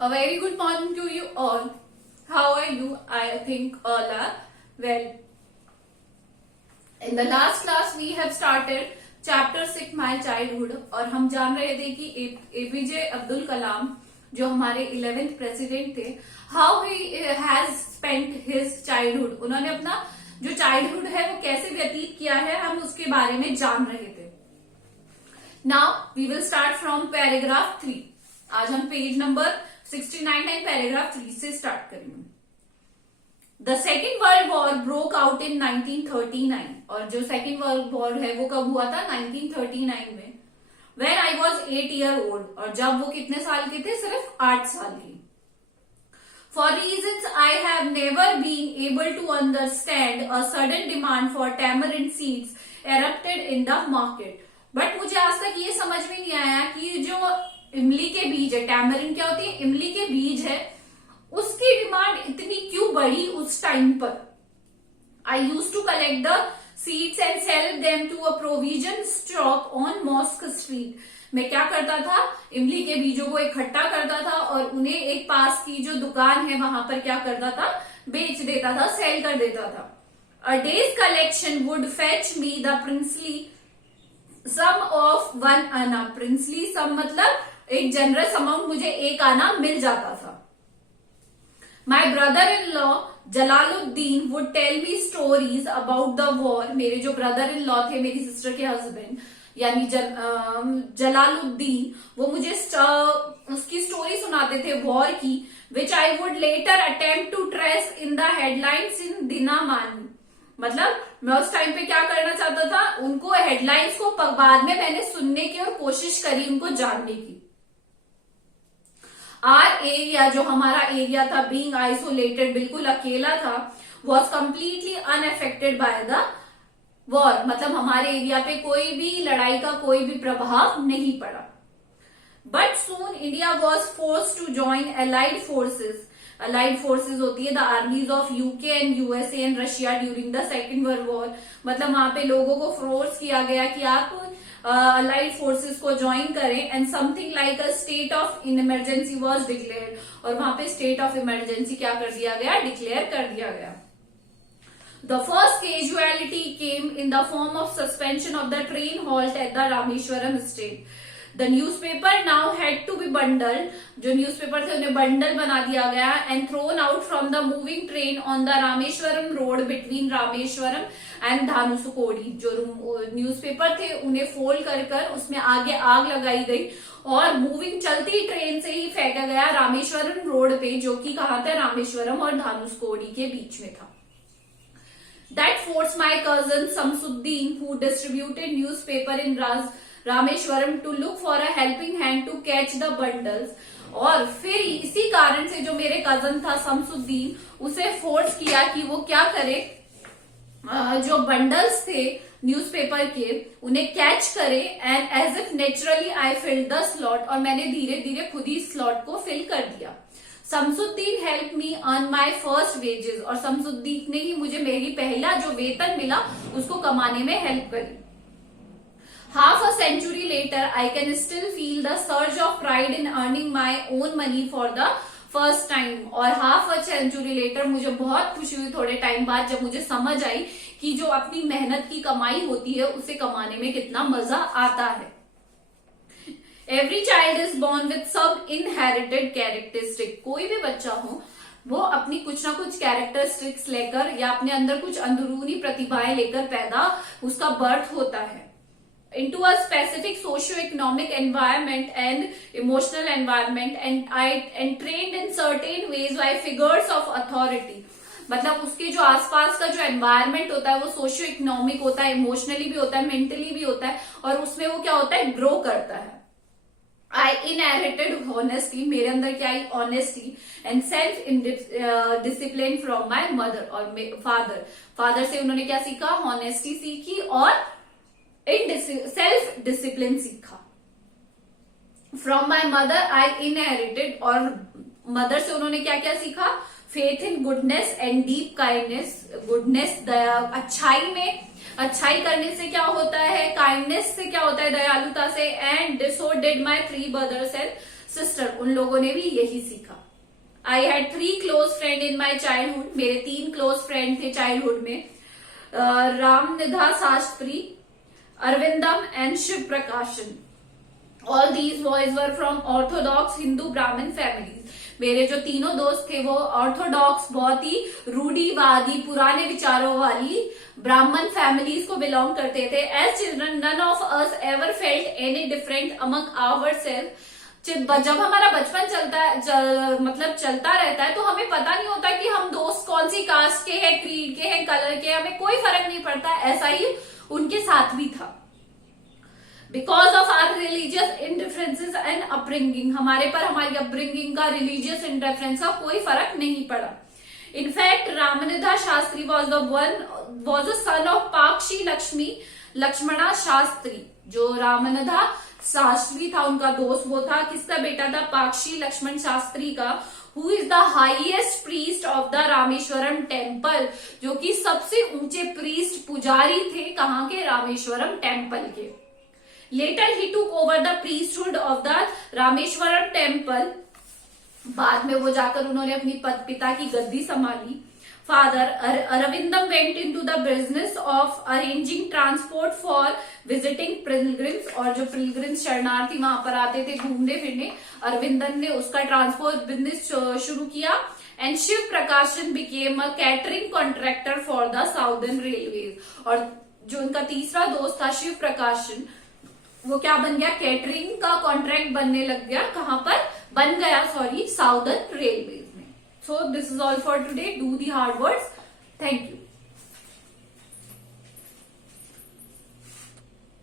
A very good morning to you all. How are you? I think all are well. In the last class we have started chapter 6 My Childhood और हम जान रहे थे कि APJ Abdul Kalam जो हमारे 11th president थे, how he has spent his childhood, उन्होंने अपना जो चाइल्डहुड है वो कैसे व्यतीत किया है, हम उसके बारे में जान रहे थे. Now we will start from paragraph 3. आज हम पेज नंबर 69 एंड पैराग्राफ 3 से स्टार्ट करेंगे. The second world war broke out in 1939. और जो सेकेंड वर्ल्ड वॉर है वो कब हुआ था? 1939 में. When I was 8 years old. और जब वो कितने साल के थे? सिर्फ 8 साल के. For reasons I have never been able to understand, a sudden demand for tamarind seeds erupted in the market. But मुझे आज तक ये समझ में नहीं आया कि जो इमली के बीज है, टैमरिन क्या होती है? इमली के बीज है, उसकी डिमांड इतनी क्यों बढ़ी उस टाइम पर. I used to collect the seeds and sell them to a provision stock on mosque street. मैं क्या करता था? इमली के बीजों को इकट्ठा करता था और उन्हें एक पास की जो दुकान है वहां पर क्या करता था? बेच देता था, सेल कर देता था. A day's collection would fetch me the princely sum of 1 anna. Princely सम मतलब एक जनरस अमाउंट, मुझे 1 आना मिल जाता था. My brother in law Jalaluddin would tell me stories about the war. मेरे जो ब्रदर इन लॉ थे, मेरी सिस्टर के हस्बैंड यानी जलालुद्दीन, वो मुझे उसकी स्टोरी सुनाते थे वॉर की, which I would later attempt to trace in the headlines in Dinamani. मतलब मैं उस टाइम पे क्या करना चाहता था? उनको हेडलाइंस को बाद में मैंने सुनने की और कोशिश करी उनको जानने की. आर एरिया, जो हमारा एरिया था, बीइंग आइसोलेटेड, बिल्कुल अकेला था, was completely unaffected by the war. मतलब हमारे एरिया पे कोई भी लड़ाई का कोई भी प्रभाव नहीं पड़ा. But soon India was force to join allied forces. Allied forces होती है the armies of UK and USA and Russia during the second world war. मतलब वहां पे लोगों को फोर्स किया गया कि आप अलाइड फोर्सेस को ज्वाइन करें and something like a state of emergency was declared. और वहां पे स्टेट ऑफ इमरजेंसी क्या कर दिया गया? डिक्लेयर कर दिया गया. The first casualty came in the form of suspension of the train halt at the Rameshwaram state. The newspaper now had to be bundled. जो न्यूज़पेपर थे उन्हें बंडल बना दिया गया and thrown out from the moving train on the Rameshwaram road between Rameshwaram and Dhanusukodi. जो newspaper थे उन्हें fold कर कर उसमें आगे आग लगाई गई और मूविंग चलती ट्रेन से ही फेंका गया रामेश्वरम रोड पे, जो कि कहाँ था? रामेश्वरम और धानुषकोडी के बीच में था. That forced my cousin Samsuddin, who distributed newspaper in Rameshwaram, to look for a helping hand to catch the bundles. और फिर इसी कारण से जो मेरे कजन था समसुद्दीन, उसे फोर्स किया कि वो क्या करे, जो बंडल्स थे न्यूज़पेपर के उन्हें कैच करे. And as if naturally I filled the slot. और मैंने धीरे धीरे खुद ही स्लॉट को फिल कर दिया. Shamsuddin help me earn my first wages. और शमसुद्दीन ने ही मुझे मेरी पहला जो वेतन मिला उसको कमाने में हेल्प करी. Half a century later I can still feel the surge of pride in earning my own money for the first time. और हाफ अ सेंचुरी लेटर मुझे बहुत खुशी हुई थोड़े टाइम बाद, जब मुझे समझ आई कि जो अपनी मेहनत की कमाई होती है उसे कमाने में कितना मजा आता है. Every child is born with some inherited characteristic. कोई भी बच्चा हो वो अपनी कुछ ना कुछ कैरेक्टरिस्टिक्स लेकर या अपने अंदर कुछ अंदरूनी प्रतिभाएं लेकर पैदा उसका बर्थ होता है. into a specific socio-economic environment and emotional environment and trained in certain ways by figures of authority. मतलब उसके जो आसपास का जो एनवायरमेंट होता है वो सोशियो इकोनॉमिक होता है, इमोशनली भी होता है, मेंटली भी होता है, और उसमें वो क्या होता है? ग्रो करता है. I inherited honesty. मेरे अंदर क्या आई? Honesty and self discipline from my mother और फादर. फादर से उन्होंने क्या सीखा? ऑनेस्टी सीखी और सेल्फ डिसिप्लिन सीखा. From my mother I inherited. और मदर से उन्होंने क्या क्या सीखा? Faith in goodness and deep kindness. Goodness दया, अच्छाई में अच्छाई करने से क्या होता है? काइंडनेस से क्या होता है? दयालुता से. And so did my 3 brothers and sister, उन लोगों ने भी यही सीखा। I had 3 close friend in my childhood, मेरे 3 क्लोज फ्रेंड थे चाइल्डहुड में, रामनिधा शास्त्री, अरविंदम एंड शिव प्रकाशन। All these boys were from orthodox Hindu Brahmin families. मेरे जो तीनों दोस्त थे वो ऑर्थोडॉक्स, बहुत ही रूढ़िवादी, पुराने विचारों वाली ब्राह्मण फैमिलीज को बिलोंग करते थे। As children none of us ever felt any different among ourself. जब हमारा बचपन चलता रहता है तो हमें पता नहीं होता कि हम दोस्त कौन सी कास्ट के हैं, क्रीड के हैं, कलर के, हमें कोई फर्क नहीं पड़ता। ऐसा ही उनके साथ भी था। Because of our religious indifferences and upbringing, हमारे पर हमारी अपब्रिंगिंग का, रिलीजियस इंडिफरेंस का कोई फर्क नहीं पड़ा। In fact Ramnidha Shastri was the son of Pakshi Lakshmana Shastri. जो रामनिधा शास्त्री था उनका दोस्त, वो था किसका बेटा था? पाक्षी लक्ष्मण शास्त्री का, who is the highest priest of the Rameswaram temple, जो कि सबसे ऊंचे प्रीस्ट पुजारी थे कहाँ के? रामेश्वरम टेम्पल के। Later he took over the priesthood of the Rameswaram temple. बाद में वो जाकर उन्होंने अपनी पिता की गद्दी संभाली। Father Arvindam went into the business of arranging transport for visiting pilgrims, और जो पिलग्रिम्स शरणार्थी वहां पर आते थे घूमने फिरने, अरविंदन ने उसका ट्रांसपोर्ट बिजनेस शुरू किया। एंड शिव प्रकाशन became a catering contractor for the southern railways. और जो उनका तीसरा दोस्त था शिव प्रकाशन, वो क्या बन गया? कैटरिंग का कॉन्ट्रैक्ट बनने लग गया। कहां पर बन गया? साउदर्न रेलवेज में। So this is all for today. Do the hard words. Thank you.